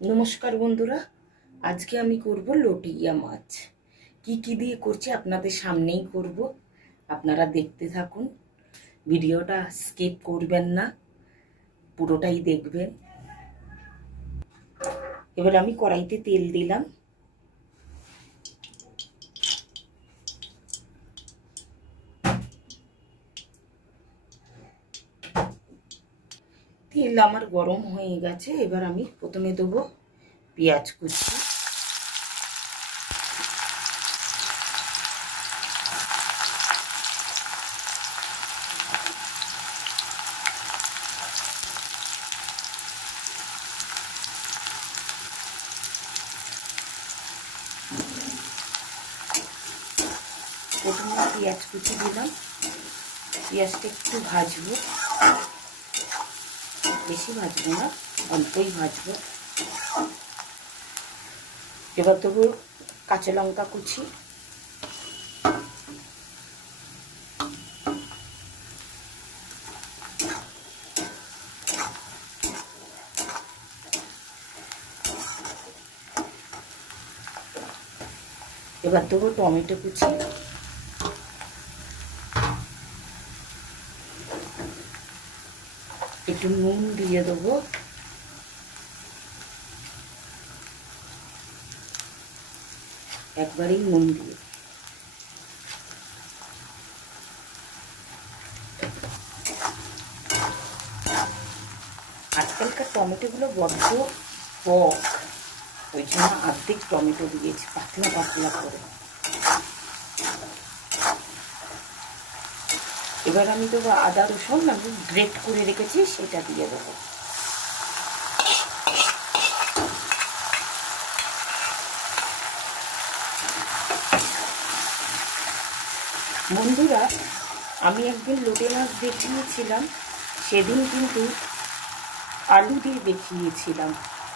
নমস্কার বন্ধুরা, আজকে আমি করব লটিয়া মাছ। কি দিয়ে করছি আপনাদের সামনেই করব, আপনারা দেখতে থাকুন। ভিডিওটা স্কিপ করবেন না, পুরোটাই দেখবেন। এবার আমি কড়াইতে তেল দিলাম। তেল আমার গরম হয়ে গেছে। এবার আমি প্রথমে দেবো পেঁয়াজ কুচি। প্রথমে পেঁয়াজ কুচি দিলাম। পেঁয়াজটা একটু ভাজবো, বেশি ভাজবো না, অল্পই ভাজবো। এবার দেবো কাঁচা লঙ্কা কুচি। এবার দেবো টমেটো কুচি। একটু নুন দিয়ে দেবো। একবারেই নুন দিয়ে আজকালকার টমেটোগুলো বড্ড টক, ওই জন্য অর্ধেক টমেটো দিয়েছি, পাতলা পাতলা করে। এবার আমি দেবো আদা রসুন, আমি গ্রেট করে রেখেছি, সেটা দিয়ে দেবো। বন্ধুরা, আমি একদিন লোটে মাছ দেখিয়েছিলাম, সেদিন কিন্তু আলু দিয়ে দেখিয়েছিলাম,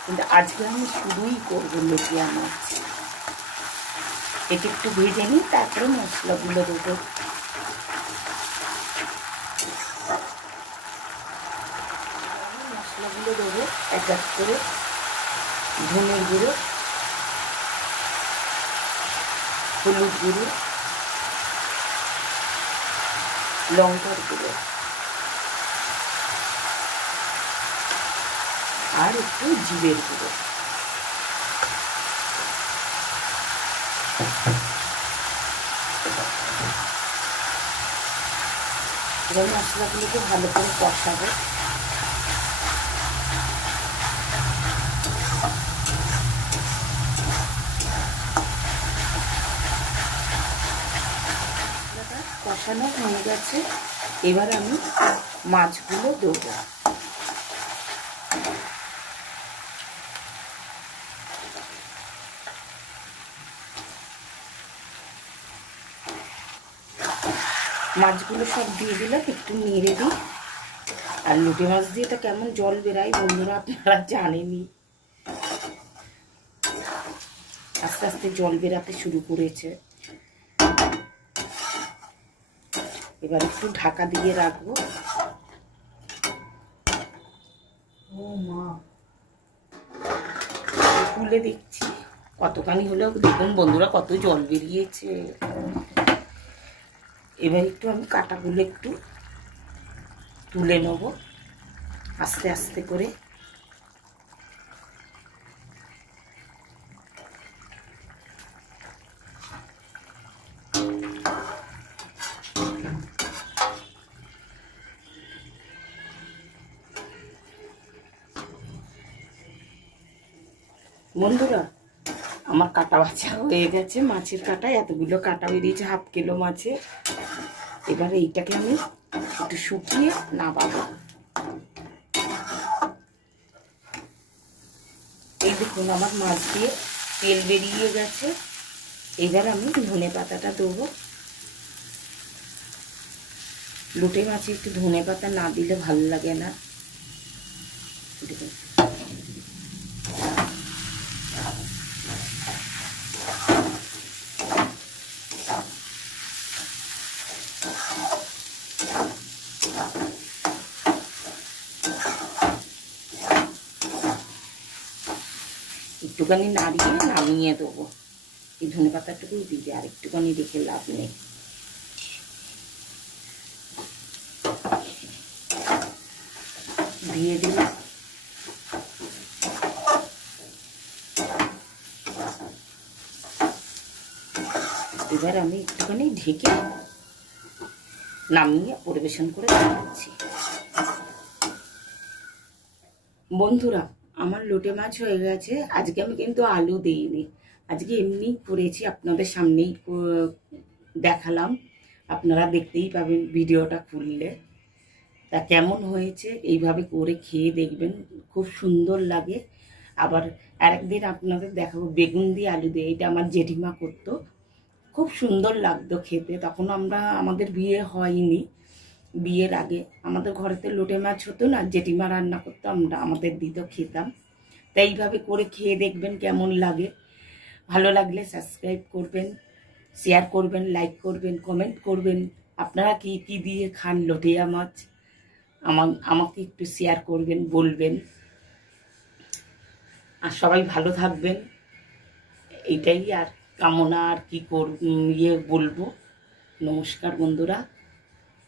কিন্তু আজকে আমি শুধুই করবো লোটিয়া মাছ। এটা একটু ভেজে নিই, তারপরে মশলাগুলো দেবো। মশলাগুলো দেবো এক এক করে। ধনের গুঁড়ো, হলুদ গুঁড়ো, লঙ্কার গুঁড়ো, আর একটু জিরের গুঁড়ো। এবার মশলাগুলোকে ভালো করে কষাবো। কষানো হয়ে গেছে। এবার আমি মাছগুলো দেবো। মাছগুলো সব দিয়ে দিলাম, একটু নেড়ে দিই। আর লোটে মাছ দিয়ে তো কেমন জল বেরায় বন্ধুরা, আপনারা জানেনই। আস্তে আস্তে জল বেরাতে শুরু করেছে। এবার একটু ঢাকা দিয়ে রাখবো। ও মা, তুলে দেখছি কতখানি হলেও, দেখুন বন্ধুরা কত জল বেরিয়েছে। এবার একটু আমি কাঁটাগুলো একটু তুলে নেব আস্তে আস্তে করে। বন্ধুরা, আমার কাটা বাছা হয়ে গেছে। মাছের কাটা এতগুলো কাটা বেরিয়েছে, হাফ কিলো মাছে। এবারে এইটাকে আমি একটু শুকিয়ে নামাবো। এই দেখুন আমার মাছ দিয়ে তেল বেরিয়ে গেছে। এবার আমি ধনে পাতাটা দেবো। লোটে মাছে একটু ধনে পাতা না দিলে ভালো লাগে না। দেখুন একটুখানি নাড়িয়ে নামিয়ে দেবো। এই ধনে পাতাটুকুই দিবে, আর একটুখানি রেখে লাভ নেই। দিয়ে দিলাম। এবার আমি একটুখানি ঢেকে নামিয়ে পরিবেশন করে দিচ্ছি। বন্ধুরা, আমার লোটে মাছ হয়ে গেছে। আজকে আমি কিন্তু আলু দিইনি, আজকে এমনি করেছি, আপনাদের সামনেই দেখালাম। আপনারা দেখতেই পাবেন ভিডিওটা খুললে। তা কেমন হয়েছে এইভাবে করে খেয়ে দেখবেন, খুব সুন্দর লাগে। আবার আরেকদিন আপনাদের দেখাবো বেগুন দিয়ে আলু দিয়ে, এটা আমার জেঠিমা করতো, খুব সুন্দর লাগতো খেতে। তখন আমাদের বিয়ে হয়নি, বিয়ের আগে আমাদের ঘরেতে লোটে মাছ হতো না, জেঠিমা রান্না করতো, আমাদের দিত, খেতাম। তাই এইভাবে করে খেয়ে দেখবেন কেমন লাগে। ভালো লাগলে সাবস্ক্রাইব করবেন, শেয়ার করবেন, লাইক করবেন, কমেন্ট করবেন। আপনারা কি কি দিয়ে খান লোটিয়া মাছ আমাকে একটু শেয়ার করবেন, বলবেন। আর সবাই ভালো থাকবেন, এইটাই আর কামনা। আর কি বলবো। নমস্কার বন্ধুরা।